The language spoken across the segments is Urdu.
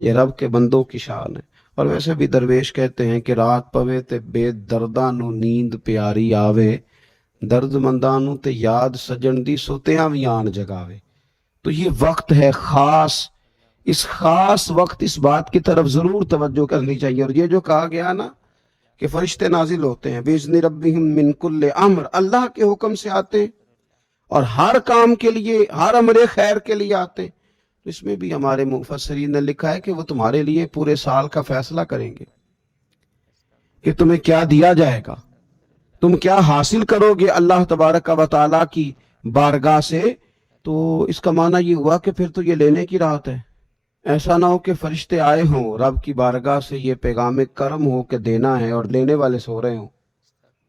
یہ رب کے بندوں کی شان ہے۔ اور ویسے بھی درویش کہتے ہیں کہ رات پوے تے بے درداں نو نیند پیاری آوے، درد منداں نو تے یاد سجن دی ستیاں وی آن جگاوے۔ تو یہ وقت ہے خاص، اس خاص وقت اس بات کی طرف ضرور توجہ کرنی چاہیے۔ اور یہ جو کہا گیا نا کہ فرشتے نازل ہوتے ہیں بِإِذْنِ رَبِّهِمْ مِنْ كُلِّ امر، اللہ کے حکم سے آتے ہیں اور ہر کام کے لیے، ہر امر خیر کے لیے آتے ہیں۔ تو اس میں بھی ہمارے مفسرین نے لکھا ہے کہ وہ تمہارے لیے پورے سال کا فیصلہ کریں گے کہ تمہیں کیا دیا جائے گا، تم کیا حاصل کرو گے اللہ تبارک و تعالیٰ کی بارگاہ سے۔ تو اس کا معنی یہ ہوا کہ پھر تو یہ لینے کی رات ہے۔ ایسا نہ ہو کہ فرشتے آئے ہوں رب کی بارگاہ سے یہ پیغام کرم ہو کہ دینا ہے اور لینے والے سو رہے ہوں،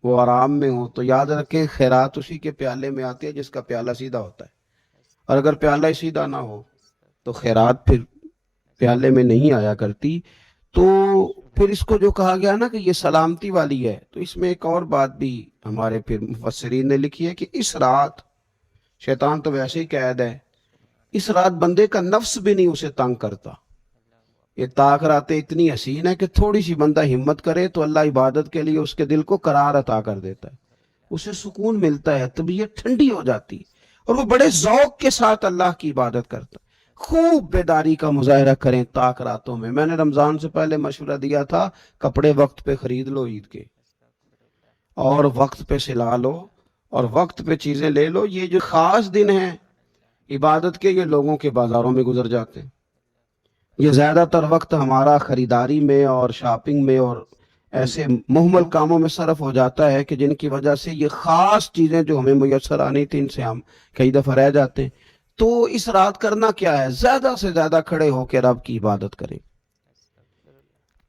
وہ آرام میں ہوں۔ تو یاد رکھیں خیرات اسی کے پیالے میں آتی ہے جس کا پیالہ سیدھا ہوتا ہے، اور اگر پیالہ ہی سیدھا نہ ہو تو خیرات پھر پیالے میں نہیں آیا کرتی۔ تو پھر اس کو جو کہا گیا نا کہ یہ سلامتی والی ہے، تو اس میں ایک اور بات بھی ہمارے پھر مفسرین نے لکھی ہے کہ اس رات، شیطان تو ویسے ہی قید ہے، اس رات بندے کا نفس بھی نہیں اسے تنگ کرتا۔ یہ طاق راتیں اتنی حسین ہے کہ تھوڑی سی بندہ ہمت کرے تو اللہ عبادت کے لیے اس کے دل کو قرار عطا کر دیتا ہے، اسے سکون ملتا ہے، طبیعت ٹھنڈی ہو جاتی اور وہ بڑے ذوق کے ساتھ اللہ کی عبادت کرتا ہے۔ خوب بیداری کا مظاہرہ کریں طاق راتوں میں۔ میں نے رمضان سے پہلے مشورہ دیا تھا کپڑے وقت پہ خرید لو عید کے، اور وقت پہ سلا لو، اور وقت پہ چیزیں لے لو۔ یہ جو خاص دن ہیں عبادت کے، یہ لوگوں کے بازاروں میں گزر جاتے ہیں۔ یہ زیادہ تر وقت ہمارا خریداری میں اور شاپنگ میں اور ایسے مہمل کاموں میں صرف ہو جاتا ہے کہ جن کی وجہ سے یہ خاص چیزیں جو ہمیں میسر آنی تھی ان سے ہم کئی دفعہ رہ جاتے ہیں۔ تو اس رات کرنا کیا ہے؟ زیادہ سے زیادہ کھڑے ہو کے رب کی عبادت کریں،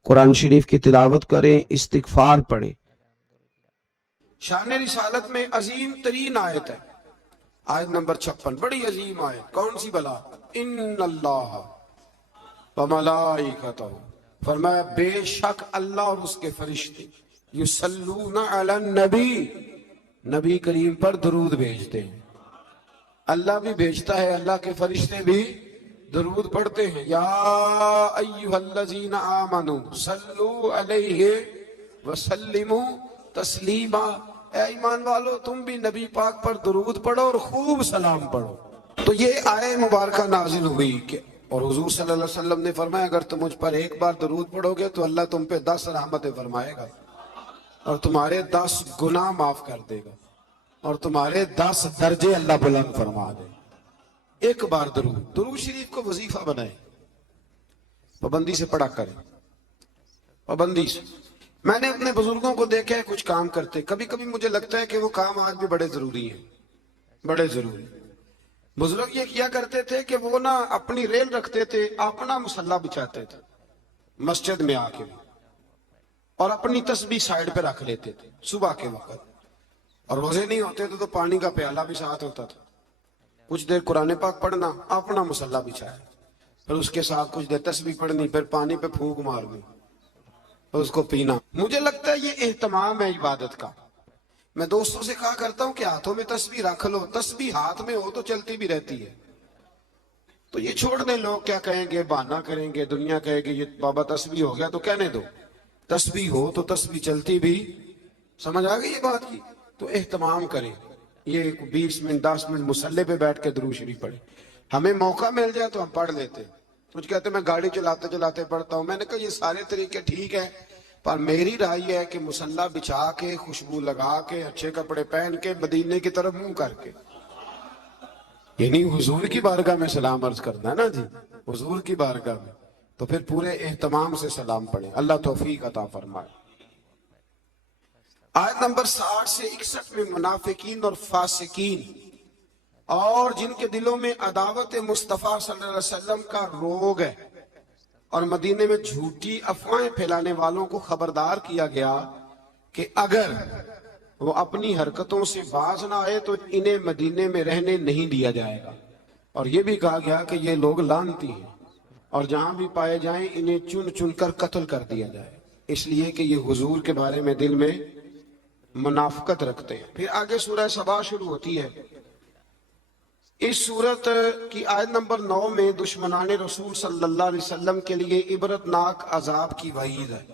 قرآن شریف کی تلاوت کریں، استغفار پڑھیں۔ شان رسالت میں عظیم ترین آیت ہے آیت نمبر 56، بڑی عظیم آیت۔ کون سی بلا؟ ان اللہ وملائکتہ، فرمایا بے شک اللہ اور اس کے فرشتے یصلون علی النبی، نبی کریم پر درود بھیجتے ہیں۔ اللہ بھی بھیجتا ہے، اللہ کے فرشتے بھی درود پڑھتے ہیں۔ یا ایہا الذین آمنوا صلو علیہ وسلموا تسلیما، اے ایمان والو تم بھی نبی پاک پر درود پڑھو اور خوب سلام پڑھو۔ تو یہ آیہ مبارکہ نازل ہوئی کہ، اور حضور صلی اللہ علیہ وسلم نے فرمایا اگر تم مجھ پر ایک بار درود پڑھو گے تو اللہ تم پہ 10 رحمتیں فرمائے گا، اور تمہارے 10 گناہ معاف کر دے گا، اور تمہارے 10 درجے اللہ بلند فرما دے۔ ایک بار درود شریف کو وظیفہ بنائے، پابندی سے پڑھا کریں، پابندی سے۔ میں نے اپنے بزرگوں کو دیکھا ہے کچھ کام کرتے، کبھی کبھی مجھے لگتا ہے کہ وہ کام آج بھی بڑے ضروری ہیں، بڑے ضروری۔ بزرگ یہ کیا کرتے تھے کہ وہ نا اپنی ریل رکھتے تھے، اپنا مصلی بچھاتے تھے مسجد میں آ کے، اور اپنی تسبیح سائیڈ پہ رکھ لیتے تھے صبح کے وقت، اور روزے نہیں ہوتے تھے تو پانی کا پیالہ بھی ساتھ ہوتا تھا۔ کچھ دیر قرآن پاک پڑھنا، اپنا مصلی بچھایا، پھر اس کے ساتھ کچھ دیر تسبیح پڑھنی، پھر پانی پہ پھونک مارنی، پھر اس کو پینا۔ مجھے لگتا ہے یہ اہتمام ہے عبادت کا۔ میں دوستوں سے کہا کرتا ہوں کہ ہاتھوں میں تسبیح رکھ لو، تسبیح ہاتھ میں ہو تو چلتی بھی رہتی ہے۔ تو یہ چھوڑ دیں، لوگ کیا کہیں گے، بہانہ کریں گے، دنیا کہے گی یہ بابا تسبیح ہو گیا، تو کہنے دو، تسبیح ہو تو تسبیح چلتی بھی۔ سمجھ آ گئی یہ بات کی؟ تو اہتمام کریں، یہ 20 منٹ 10 منٹ مصلی پہ بیٹھ کے درود شریف پڑھیں۔ ہمیں موقع مل جائے تو ہم پڑھ لیتے، کچھ کہتے میں گاڑی چلاتے چلاتے پڑھتا ہوں۔ میں نے کہا یہ سارے طریقے ٹھیک ہے، پر میری رائے ہے کہ مصلی بچھا کے، خوشبو لگا کے، اچھے کپڑے پہن کے، مدینے کی طرف منہ کر کے، یعنی حضور کی بارگاہ میں سلام عرض کرنا ہے نا جی، حضور کی بارگاہ میں، تو پھر پورے اہتمام سے سلام پڑھیں۔ اللہ توفیق عطا فرمائے۔ آیت نمبر 60 سے 61 میں منافقین اور فاسقین اور جن کے دلوں میں عداوت مصطفیٰ صلی اللہ علیہ وسلم کا روگ ہے، اور مدینے میں جھوٹی افواہیں پھیلانے والوں کو خبردار کیا گیا کہ اگر وہ اپنی حرکتوں سے باز نہ آئے تو انہیں مدینے میں رہنے نہیں دیا جائے گا۔ اور یہ بھی کہا گیا کہ یہ لوگ لعنتی ہیں، اور جہاں بھی پائے جائیں انہیں چن چن کر قتل کر دیا جائے، اس لیے کہ یہ حضور کے بارے میں دل میں منافقت رکھتے ہیں۔ پھر آگے سورہ سبا شروع ہوتی ہے، اس صورت کی آیت نمبر 9 میں دشمنان رسول صلی اللہ علیہ وسلم کے لیے عبرتناک عذاب کی وعید ہے۔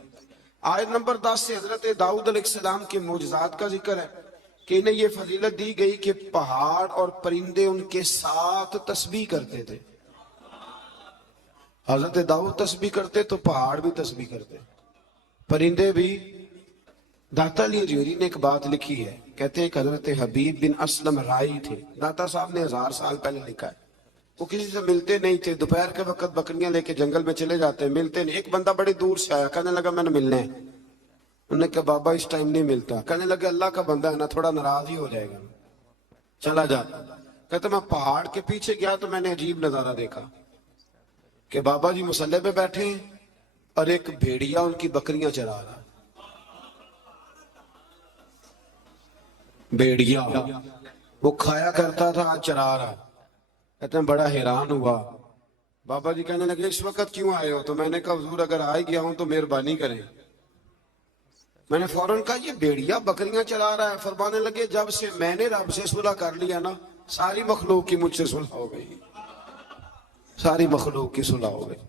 آیت نمبر 10 سے حضرت داؤد علیہ السلام کے معجزات کا ذکر ہے کہ انہیں یہ فضیلت دی گئی کہ پہاڑ اور پرندے ان کے ساتھ تسبیح کرتے تھے۔ حضرت داؤد تسبیح کرتے تو پہاڑ بھی تسبیح کرتے، پرندے بھی۔ داتا علی جوہری نے ایک بات لکھی ہے، کہتے ہیں کہ حضرت حبیب بن اسلم رائی تھے، داتا صاحب نے 1000 سال پہلے لکھا ہے۔ وہ کسی سے ملتے نہیں تھے، دوپہر کے وقت بکریاں لے کے جنگل میں چلے جاتے ہیں، ملتے نہیں۔ ایک بندہ بڑی دور سے آیا، کہنے لگا میں نے ملنا ہے۔ انہوں نے کہا بابا اس ٹائم نہیں ملتا۔ کہنے لگا اللہ کا بندہ ہے نا، تھوڑا ناراض ہی ہو جائے گا، چلا جاتا۔ کہتے میں پہاڑ کے پیچھے گیا تو میں نے عجیب نظارہ دیکھا کہ بابا جی مصلی پہ بیٹھے ہیں اور ایک بھیڑیا ان کی بکریاں چرا رہا۔ بھیڑیا وہ کھایا کرتا تھا، آج چرا رہا۔ کہتے ہیں بڑا حیران ہوا۔ بابا جی کہنے لگے اس وقت کیوں آئے ہو؟ تو میں نے کہا حضور اگر آ گیا ہوں تو مہربانی کریں۔ میں نے فوراً کہا یہ بھیڑیا بکریاں چلا رہا ہے۔ فرمانے لگے جب سے میں نے رب سے صلح کر لیا نا، ساری مخلوق کی مجھ سے صلح ہو گئی، ساری مخلوق کی صلح ہو گئی۔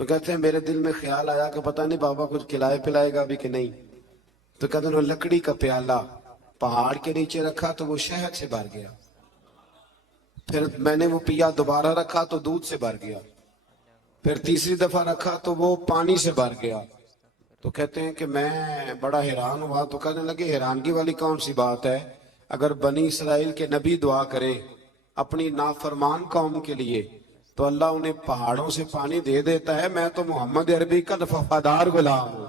تو کہتے ہیں میرے دل میں خیال آیا کہ پتہ نہیں بابا کچھ کھلائے پلائے گا بھی کہ نہیں۔ تو کہتے ہیں لکڑی کا پیالہ پہاڑ کے نیچے رکھا تو وہ شہد سے بھر گیا، پھر میں نے وہ پیا، دوبارہ رکھا تو دودھ سے بھر گیا، پھر تیسری دفعہ رکھا تو وہ پانی سے بھر گیا۔ تو کہتے ہیں کہ میں بڑا حیران ہوا۔ تو کہنے لگے حیرانگی والی کون سی بات ہے؟ اگر بنی اسرائیل کے نبی دعا کرے اپنی نافرمان قوم کے لیے تو اللہ انہیں پہاڑوں سے پانی دے دیتا ہے۔ میں تو محمد عربی کا وفادار غلام ہوں،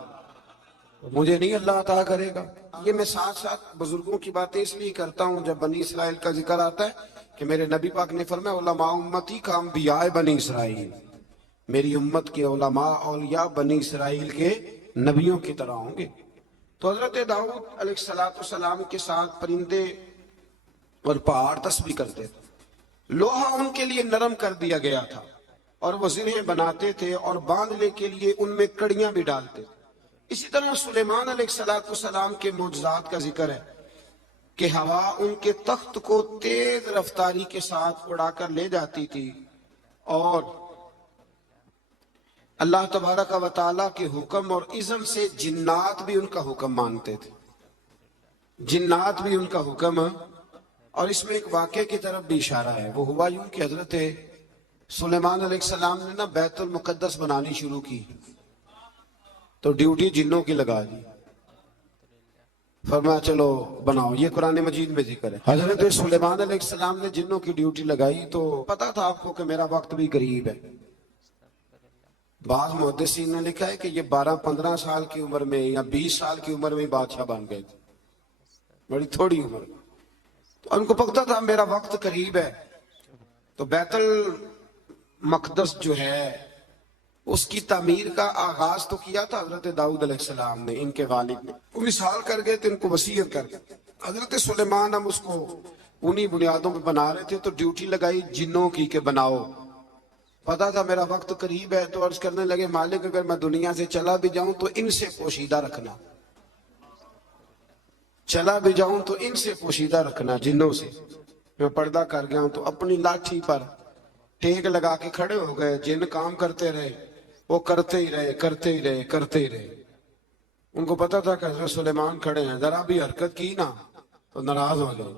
مجھے نہیں اللہ عطا کرے گا؟ یہ میں ساتھ ساتھ بزرگوں کی باتیں اس لیے کرتا ہوں جب بنی اسرائیل کا ذکر آتا ہے کہ میرے نبی پاک نے فرمایا علماء امتی کا انبیاء بنی اسرائیل، میری امت کے علماء اولیاء بنی اسرائیل کے نبیوں کی طرح ہوں گے۔ تو حضرت داؤد علیہ السلام کے ساتھ پرندے اور پہاڑ تسبیح کرتے تھے۔ لوہا ان کے لیے نرم کر دیا گیا تھا اور وہ زرہیں بناتے تھے اور باندھنے کے لیے ان میں کڑیاں بھی ڈالتے تھے۔ اسی طرح سلیمان علیہ السلام کے معجزات کا ذکر ہے کہ ہوا ان کے تخت کو تیز رفتاری کے ساتھ اڑا کر لے جاتی تھی اور اللہ تبارک و تعالیٰ کے حکم اور اذن سے جنات بھی ان کا حکم مانتے تھے، جنات بھی ان کا حکم۔ اور اس میں ایک واقعے کی طرف بھی اشارہ ہے۔ وہ ہوا یوں کہ حضرت سلیمان علیہ السلام نے نا بیت المقدس بنانی شروع کی تو ڈیوٹی جنوں کی لگا دی۔ فرمایا چلو بناؤ، یہ قرآن مجید میں ذکر ہے۔ حضرت سلیمان علیہ السلام نے جنوں کی ڈیوٹی لگائی تو پتا تھا آپ کو کہ میرا وقت بھی قریب ہے۔ بعض محدثین نے لکھا ہے کہ یہ 12-15 سال کی عمر میں یا 20 سال کی عمر میں بادشاہ بن گئے تھے، بڑی تھوڑی عمر میں۔ تو ان کو پتا تھا میرا وقت قریب ہے، تو بیت المقدس جو ہے اس کی تعمیر کا آغاز تو کیا تھا حضرت داؤد علیہ السلام نے، ان کے والد نے۔ وہ وصال کر گئے تھے، ان کو وصیت کر گئے۔ حضرت سلیمان ہم اس کو انہی بنیادوں پہ بنا رہے تھے تو ڈیوٹی لگائی جنوں کی کہ بناؤ۔ پتا تھا میرا وقت قریب ہے تو عرض کرنے لگے مالک اگر میں دنیا سے چلا بھی جاؤں تو ان سے پوشیدہ رکھنا، چلا بھی جاؤں تو ان سے پوشیدہ رکھنا، جنوں سے۔ میں پردہ کر گیا ہوں تو اپنی لاٹھی پر ٹیک لگا کے کھڑے ہو گئے، جن کام کرتے رہے، وہ کرتے ہی رہے، کرتے ہی رہے، کرتے ہی رہے۔ ان کو پتا تھا کہ حضرت سلیمان کھڑے ہیں، ذرا بھی حرکت کی نا تو ناراض ہو جائے۔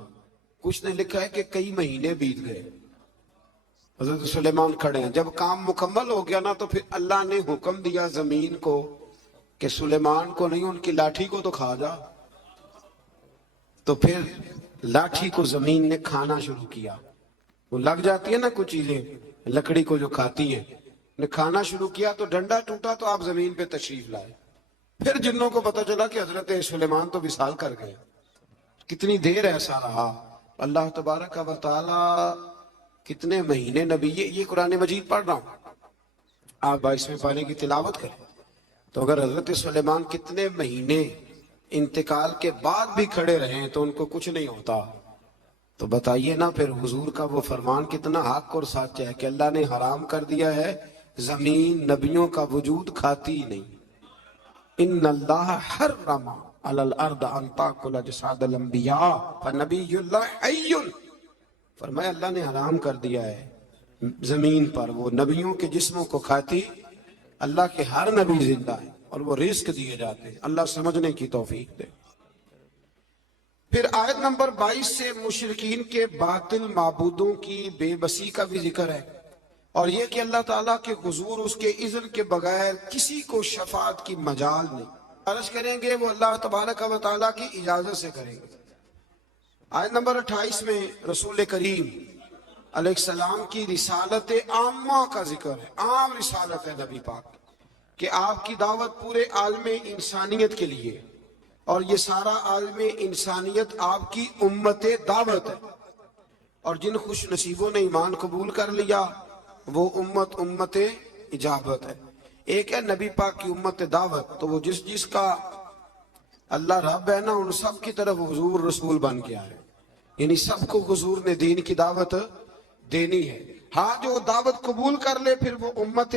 کچھ نے لکھا ہے کہ کئی مہینے بیت گئے، حضرت سلیمان کھڑے ہیں۔ جب کام مکمل ہو گیا نا تو پھر اللہ نے حکم دیا زمین کو کہ سلیمان کو نہیں، ان کی لاٹھی کو تو کھا جا۔ تو پھر لاٹھی کو زمین نے کھانا شروع کیا۔ وہ لگ جاتی ہے نا کچھ چیزیں لکڑی کو جو کھاتی ہیں، نے کھانا شروع کیا تو ڈنڈا ٹوٹا تو آپ زمین پہ تشریف لائے۔ پھر جنوں کو پتا چلا کہ حضرت سلیمان تو وصال کر گئے۔ کتنی دیر ایسا رہا، اللہ تبارک و تعالی کتنے مہینے نبی، یہ قرآن مجید پڑھ رہا ہوں، آپ 22ویں پارے کی تلاوت کریں تو اگر حضرت سلیمان کتنے مہینے انتقال کے بعد بھی کھڑے رہیں تو ان کو کچھ نہیں ہوتا، تو بتائیے نا پھر حضور کا وہ فرمان کتنا حق اور سچ ہے کہ اللہ نے حرام کر دیا ہے زمین نبیوں کا وجود کھاتی ہی نہیں۔ ان اللہ حرم علی الارض ان تاکل اجساد الانبیاء فنبی اللہ حی فرمایا اللہ نے حرام کر دیا ہے زمین پر وہ نبیوں کے جسموں کو کھاتی. اللہ کے ہر نبی زندہ ہے اور وہ رزق دیے جاتے ہیں. اللہ سمجھنے کی توفیق دے. پھر آیت نمبر 22 سے مشرکین کے باطل معبودوں کی بے بسی کا بھی ذکر ہے، اور یہ کہ اللہ تعالیٰ کے حضور اس کے اذن کے بغیر کسی کو شفاعت کی مجال نہیں. عرض کریں گے وہ اللہ تبارک و تعالیٰ کی اجازت سے کریں گے. آیت نمبر 28 میں رسول کریم علیہ السلام کی رسالت عامہ کا ذکر ہے. عام رسالت ہے نبی پاک کہ آپ کی دعوت پورے عالم انسانیت کے لیے، اور یہ سارا عالم انسانیت آپ کی امت دعوت ہے. اور جن خوش نصیبوں نے ایمان قبول کر لیا وہ امت اجابت ہے. ایک ہے نبی پاک کی امت دعوت، تو وہ جس کا اللہ رب ہے نا، ان سب کی طرف حضور رسول بن کے آئے، یعنی سب کو حضور نے دین کی دعوت دینی ہے. ہاں جو دعوت قبول کر لے پھر وہ امت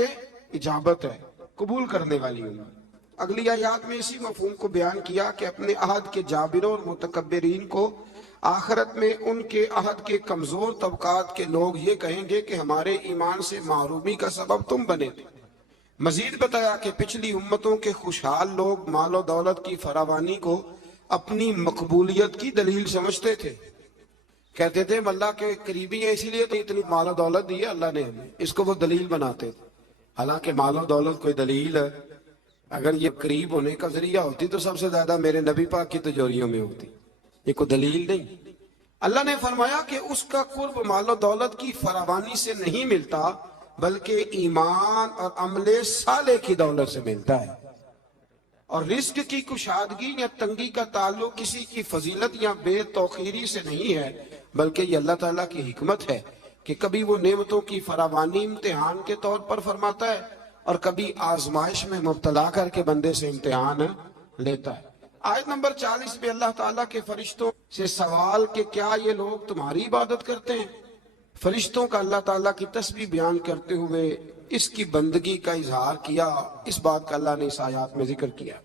اجابت ہے، قبول کرنے والی امت. اگلی آیات میں اسی مفہوم کو بیان کیا کہ اپنے عہد کے جابروں اور متکبرین کو آخرت میں ان کے عہد کے کمزور طبقات کے لوگ یہ کہیں گے کہ ہمارے ایمان سے محرومی کا سبب تم بنے تھے. مزید بتایا کہ پچھلی امتوں کے خوشحال لوگ مال و دولت کی فراوانی کو اپنی مقبولیت کی دلیل سمجھتے تھے. کہتے تھے ہم اللہ کے قریبی ہیں اسی لیے تو اتنی مال و دولت دی ہے اللہ نے ہمیں، اس کو وہ دلیل بناتے تھے. حالانکہ مال و دولت کوئی دلیل ہے؟ اگر یہ قریب ہونے کا ذریعہ ہوتی تو سب سے زیادہ میرے نبی پاک کی تجوریوں میں ہوتی. یہ کوئی دلیل نہیں. اللہ نے فرمایا کہ اس کا قرب مال و دولت کی فراوانی سے نہیں ملتا بلکہ ایمان اور عمل صالح کی دولت سے ملتا ہے. اور رزق کی کشادگی یا تنگی کا تعلق کسی کی فضیلت یا بے توقیری سے نہیں ہے، بلکہ یہ اللہ تعالیٰ کی حکمت ہے کہ کبھی وہ نعمتوں کی فراوانی امتحان کے طور پر فرماتا ہے اور کبھی آزمائش میں مبتلا کر کے بندے سے امتحان لیتا ہے. آیت نمبر 40 میں اللہ تعالیٰ کے فرشتوں سے سوال کہ کیا یہ لوگ تمہاری عبادت کرتے ہیں. فرشتوں کا اللہ تعالیٰ کی تسبیح بیان کرتے ہوئے اس کی بندگی کا اظہار کیا. اس بات کا اللہ نے اس آیات میں ذکر کیا.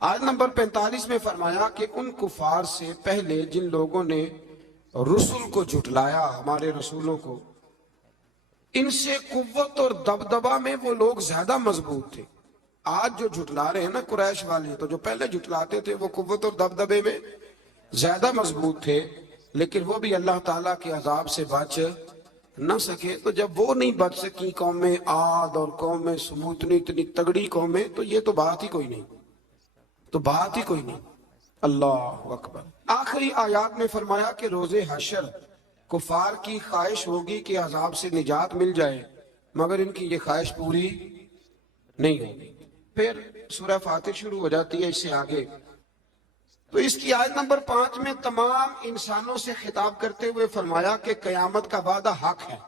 آیت نمبر 45 میں فرمایا کہ ان کفار سے پہلے جن لوگوں نے رسول کو جھٹلایا، ہمارے رسولوں کو، ان سے قوت اور دبدبہ میں وہ لوگ زیادہ مضبوط تھے. آج جو جھٹلا رہے ہیں نا قریش والے، تو جو پہلے جھٹلاتے تھے وہ قوت اور دبدبے میں زیادہ مضبوط تھے، لیکن وہ بھی اللہ تعالیٰ کے عذاب سے بچ نہ سکے. تو جب وہ نہیں بچ سکی قومیں عاد اور قومیں سموت اتنی تگڑی قومیں، تو یہ تو بات ہی کوئی نہیں، تو بات ہی کوئی نہیں. اللہ اکبر. آخری آیات میں فرمایا کہ روز حشر کفار کی خواہش ہوگی کہ عذاب سے نجات مل جائے، مگر ان کی یہ خواہش پوری نہیں ہوگی. پھر سورہ فاتر شروع ہو جاتی ہے اس سے آگے. تو اس کی آیت نمبر 5 میں تمام انسانوں سے خطاب کرتے ہوئے فرمایا کہ قیامت کا وعدہ حق ہے،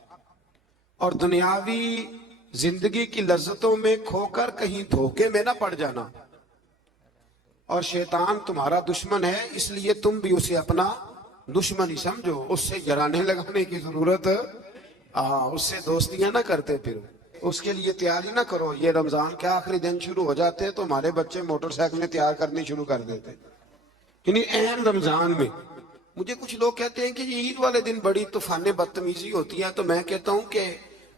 اور دنیاوی زندگی کی لذتوں میں کھو کر کہیں دھوکے میں نہ پڑ جانا. اور شیطان تمہارا دشمن ہے، اس لیے تم بھی اسے اپنا دشمن ہی سمجھو. اس سے جرانے لگانے کی ضرورت، اس سے دوستیاں نہ کرتے، پھر اس کے لیے تیاری نہ کرو. یہ رمضان کے آخری دن شروع ہو جاتے تو ہمارے بچے موٹر سائیکلیں تیار کرنی شروع کر دیتے، یعنی اہم رمضان میں. مجھے کچھ لوگ کہتے ہیں کہ یہ عید والے دن بڑی طوفان بدتمیزی ہوتی ہے، تو میں کہتا ہوں کہ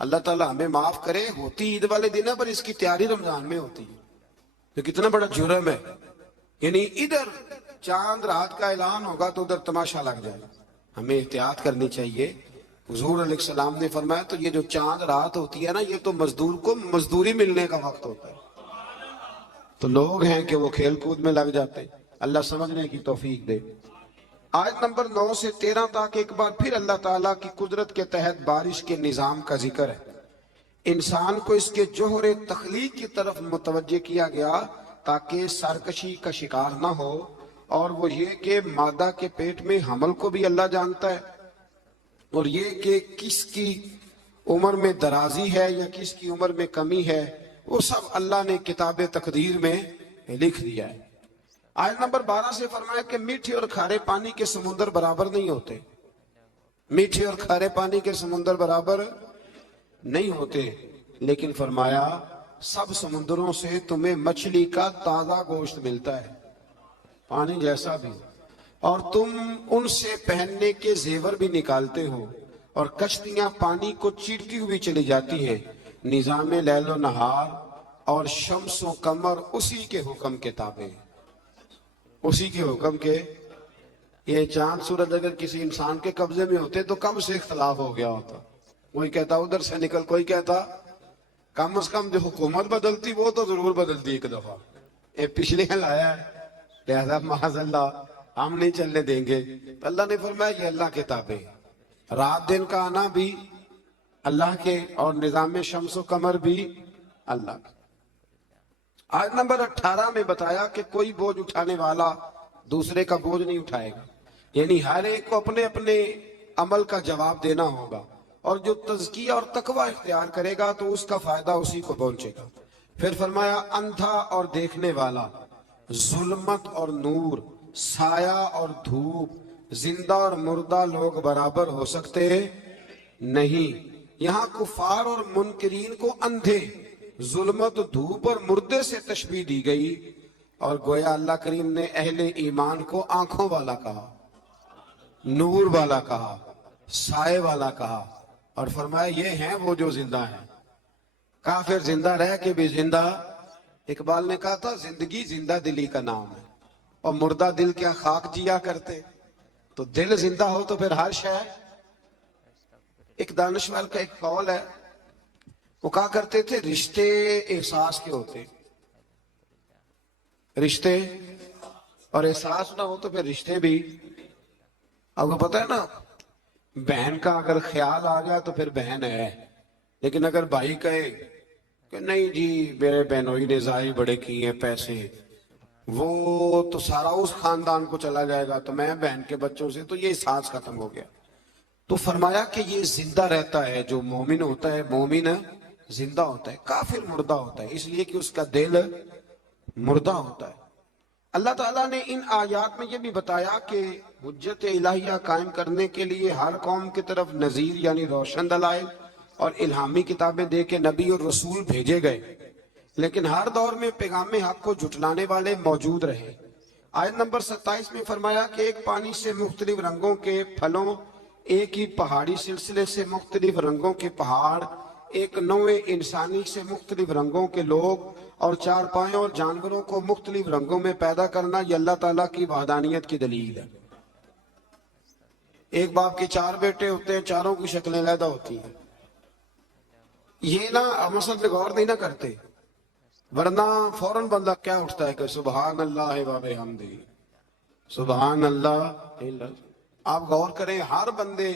اللہ تعالیٰ ہمیں معاف کرے، ہوتی عید والے دن ہے پر اس کی تیاری رمضان میں ہوتی ہے. تو کتنا بڑا جرم ہے. یعنی ادھر چاند رات کا اعلان ہوگا تو ادھر تماشا لگ جائے. ہمیں احتیاط کرنی چاہیے. حضور علیہ السلام نے فرمایا تو یہ جو چاند رات ہوتی ہے نا، یہ تو مزدور کو مزدوری ملنے کا وقت ہوتا ہے. تو لوگ ہیں کہ وہ کھیل کود میں لگ جاتے ہیں. اللہ سمجھنے کی توفیق دے. آیت نمبر 9 سے 13 تک ایک بار پھر اللہ تعالیٰ کی قدرت کے تحت بارش کے نظام کا ذکر ہے. انسان کو اس کے جوہر تخلیق کی طرف متوجہ کیا گیا تاکہ سرکشی کا شکار نہ ہو، اور وہ یہ کہ مادہ کے پیٹ میں حمل کو بھی اللہ جانتا ہے، اور یہ کہ کس کی عمر میں درازی ہے یا کس کی عمر میں کمی ہے وہ سب اللہ نے کتاب تقدیر میں لکھ دیا ہے. آیت نمبر 12 سے فرمایا کہ میٹھے اور کھارے پانی کے سمندر برابر نہیں ہوتے. میٹھے اور کھارے پانی کے سمندر برابر نہیں ہوتے، لیکن فرمایا سب سمندروں سے تمہیں مچھلی کا تازہ گوشت ملتا ہے، پانی جیسا بھی. اور تم ان سے پہننے کے زیور بھی نکالتے ہو، اور کشتیاں پانی کو چیرتی ہوئی چلی جاتی ہیں۔ نظام لیل و نہار اور شمس و قمر اسی کے حکم کے تابع، اسی کے حکم کے۔ یہ چاند سورج اگر کسی انسان کے قبضے میں ہوتے تو کب سے اختلاف ہو گیا ہوتا، کوئی کہتا ادھر سے نکل، کوئی کہتا کم از کم جو حکومت بدلتی وہ تو ضرور بدلتی ایک دفعہ، یہ پچھلے لایا ہے لہذا معاذ اللہ ہم نہیں چلنے دیں گے۔ تو اللہ نے فرمایا یہ اللہ کے تابع، رات دن کا آنا بھی اللہ کے، اور نظام شمس و قمر بھی اللہ کے۔ آیت نمبر 18 میں بتایا کہ کوئی بوجھ اٹھانے والا دوسرے کا بوجھ نہیں اٹھائے گا، یعنی ہر ایک کو اپنے اپنے عمل کا جواب دینا ہوگا، اور جو تزکیہ اور تقوی اختیار کرے گا تو اس کا فائدہ اسی کو پہنچے گا۔ پھر فرمایا اندھا اور دیکھنے والا، ظلمت اور نور، سایہ اور دھوپ، زندہ اور مردہ لوگ برابر ہو سکتے نہیں۔ یہاں کفار اور منکرین کو اندھے، ظلمت، دھوپ اور مردے سے تشبیہ دی گئی، اور گویا اللہ کریم نے اہل ایمان کو آنکھوں والا کہا، نور والا کہا، سائے والا کہا، اور فرمایا یہ ہیں وہ جو زندہ ہیں۔ کافر زندہ رہ کے بھی زندہ، اقبال نے کہا تھا زندگی زندہ دلی کا نام ہے، اور مردہ دل کیا خاک جیا کرتے، تو دل زندہ ہو تو پھر ہر شے۔ ایک دانشور کا ایک قول ہے، وہ کہا کرتے تھے رشتے احساس کے ہوتے، رشتے اور احساس نہ ہو تو پھر رشتے بھی۔ آپ کو پتہ ہے نا، بہن کا اگر خیال آ گیا تو پھر بہن ہے، لیکن اگر بھائی کہے کہ نہیں جی میرے بہنوئی نے ضائع بڑے کیے ہیں پیسے، وہ تو سارا اس خاندان کو چلا جائے گا تو میں بہن کے بچوں سے، تو یہ احساس ختم ہو گیا۔ تو فرمایا کہ یہ زندہ رہتا ہے، جو مومن ہوتا ہے مومن زندہ ہوتا ہے، کافر مردہ ہوتا ہے، اس لیے کہ اس کا دل مردہ ہوتا ہے۔ اللہ تعالیٰ نے ان آیات میں یہ بھی بتایا کہ حجت الہیہ قائم کرنے کے لیے ہر قوم کی طرف نذیر یعنی روشن دلائل اور الہامی کتابیں دے کے نبی اور رسول بھیجے گئے، لیکن ہر دور میں پیغام حق کو جھٹلانے والے موجود رہے۔ آیت نمبر 27 میں فرمایا کہ ایک پانی سے مختلف رنگوں کے پھلوں، ایک ہی پہاڑی سلسلے سے مختلف رنگوں کے پہاڑ، ایک نوع انسانی سے مختلف رنگوں کے لوگ، اور چار پائوں اور جانوروں کو مختلف رنگوں میں پیدا کرنا، یہ اللہ تعالیٰ کی وحدانیت کی دلیل ہے۔ ایک باپ کے 4 بیٹے ہوتے ہیں، چاروں کی شکلیں علیحدہ ہوتی ہیں، یہ نہ ہم اصل پہ غور نہیں نہ کرتے، ورنہ فوراً بندہ کیا اٹھتا ہے کہ سبحان اللہ و بحمدہ، سبحان اللہ۔ آپ غور کریں، ہر بندے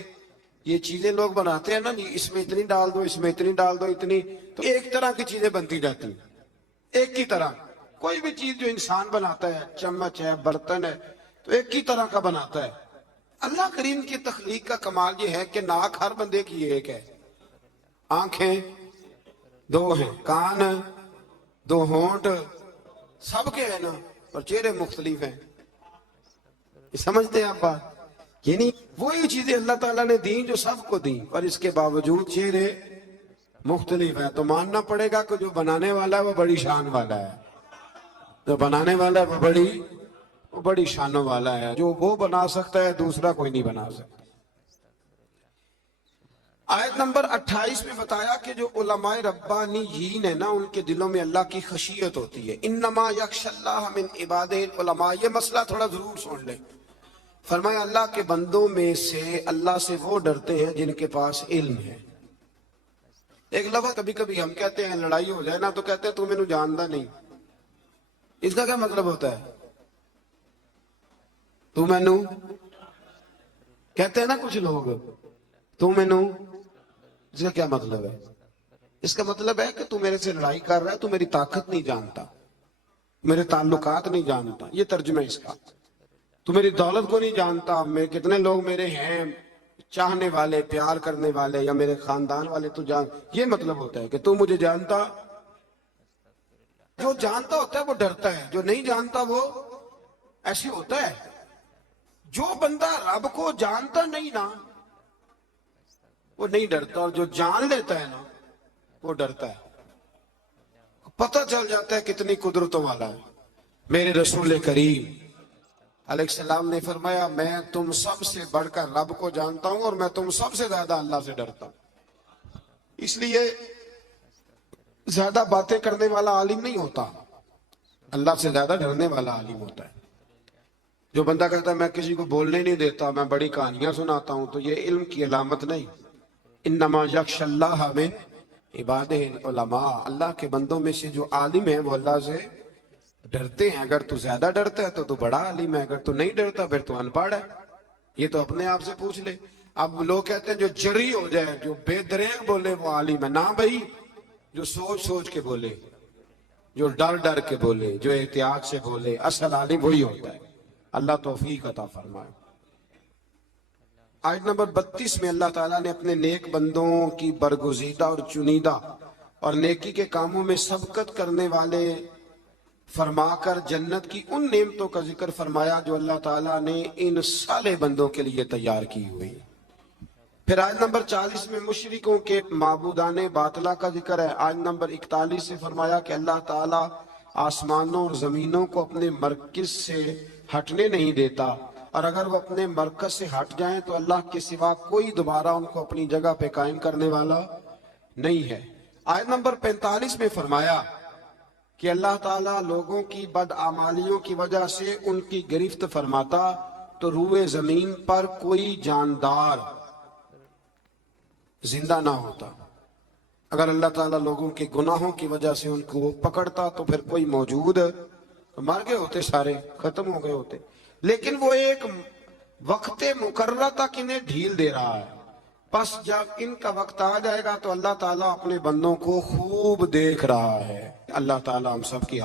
یہ چیزیں لوگ بناتے ہیں نا جی، اس میں اتنی ڈال دو، اس میں اتنی ڈال دو، اتنی، تو ایک طرح کی چیزیں بنتی جاتی ہیں، ایک کی طرح۔ کوئی بھی چیز جو انسان بناتا ہے، چمچ ہے، برتن ہے، تو ایک کی طرح کا بناتا ہے۔ اللہ کریم کی تخلیق کا کمال یہ ہے کہ ناک ہر بندے کی ایک ہے، آنکھیں 2 ہیں، کان 2، ہونٹ سب کے ہیں نا، اور چہرے مختلف ہیں۔ سمجھتے ہیں آپ بات؟ یعنی وہی چیزیں اللہ تعالیٰ نے دیں جو سب کو دیں، اور اس کے باوجود چہرے مختلف ہیں، تو ماننا پڑے گا کہ جو بنانے والا ہے وہ بڑی شان والا ہے، جو بنانے والا ہے وہ بڑی شانوں والا ہے، جو وہ بنا سکتا ہے دوسرا کوئی نہیں بنا سکتا۔ آیت نمبر 28 میں بتایا کہ جو علماء ربانیین ہیں نا، ان کے دلوں میں اللہ کی خشیت ہوتی ہے۔ انما یخشی اللہ من عبادہ العلماء، یہ مسئلہ تھوڑا ضرور سن لیں۔ فرمایا اللہ کے بندوں میں سے اللہ سے وہ ڈرتے ہیں جن کے پاس علم ہے۔ ایک لفظ کبھی کبھی ہم کہتے ہیں، لڑائی ہو جائے نا تو کہتے ہیں تو مینوں جاندا نہیں، اس کا کیا مطلب ہوتا ہے؟ تو مینوں کہتے ہیں نا کچھ لوگ، تو مینوں، اس کا کیا مطلب ہے؟ اس کا مطلب ہے کہ تو میرے سے لڑائی کر رہا ہے، تو میری طاقت نہیں جانتا، میرے تعلقات نہیں جانتا، یہ ترجمہ اس کا۔ تو میری دولت کو نہیں جانتا، میں کتنے لوگ میرے ہیں چاہنے والے، پیار کرنے والے، یا میرے خاندان والے، تو جان، یہ مطلب ہوتا ہے کہ تو مجھے جانتا۔ جو جانتا ہوتا ہے وہ ڈرتا ہے، جو نہیں جانتا وہ ایسے ہوتا ہے۔ جو بندہ رب کو جانتا نہیں نا وہ نہیں ڈرتا، اور جو جان لیتا ہے نا وہ ڈرتا ہے۔ پتہ چل جاتا ہے کتنی قدرتوں والا ہے میرے رسول کریم۔ علیہ السلام نے فرمایا میں تم سب سے بڑھ کر رب کو جانتا ہوں اور میں تم سب سے زیادہ اللہ سے ڈرتا ہوں. اس لیے زیادہ باتیں کرنے والا عالم نہیں ہوتا، اللہ سے زیادہ ڈرنے والا عالم ہوتا ہے. جو بندہ کہتا ہے میں کسی کو بولنے نہیں دیتا، میں بڑی کہانیاں سناتا ہوں، تو یہ علم کی علامت نہیں. انما یخشی اللہ من عبادہ العلماء، اللہ کے بندوں میں سے جو عالم ہیں وہ اللہ سے ڈرتے ہیں. اگر تو زیادہ ڈرتا ہے تو تو بڑا عالم ہے، اگر تو نہیں ڈرتا پھر تو ان پڑھ ہے. یہ تو اپنے آپ سے پوچھ لے. اب لوگ کہتے ہیں جو جری ہو جائے، جو بے دریغ بولے وہ عالم ہے. نہ بھائی، جو سوچ سوچ کے بولے، جو ڈر ڈر کے بولے، جو احتیاط سے بولے، اصل عالم وہی ہوتا ہے. اللہ توفیق عطا فرمائے. آیت نمبر 32 میں اللہ تعالیٰ نے اپنے نیک بندوں کی برگزیدہ اور چنیدہ اور نیکی کے کاموں میں سبقت کرنے والے فرما کر جنت کی ان نعمتوں کا ذکر فرمایا جو اللہ تعالیٰ نے ان صالح بندوں کے لیے تیار کی ہوئی. پھر آیت نمبر 40 میں مشرکوں کے معبودان باطلہ کا ذکر ہے. آیت نمبر 41 سے فرمایا کہ اللہ تعالیٰ آسمانوں اور زمینوں کو اپنے مرکز سے ہٹنے نہیں دیتا، اور اگر وہ اپنے مرکز سے ہٹ جائیں تو اللہ کے سوا کوئی دوبارہ ان کو اپنی جگہ پہ قائم کرنے والا نہیں ہے. آیت نمبر 45 میں فرمایا کہ اللہ تعالیٰ لوگوں کی بدعمالیوں کی وجہ سے ان کی گرفت فرماتا تو روئے زمین پر کوئی جاندار زندہ نہ ہوتا. اگر اللہ تعالیٰ لوگوں کے گناہوں کی وجہ سے ان کو پکڑتا تو پھر کوئی موجود مر گئے ہوتے، سارے ختم ہو گئے ہوتے. لیکن وہ ایک وقت مقررہ تک انہیں ڈھیل دے رہا ہے. پس جب ان کا وقت آ جائے گا تو اللہ تعالیٰ اپنے بندوں کو خوب دیکھ رہا ہے. اللہ تعالیٰ ہم سب کی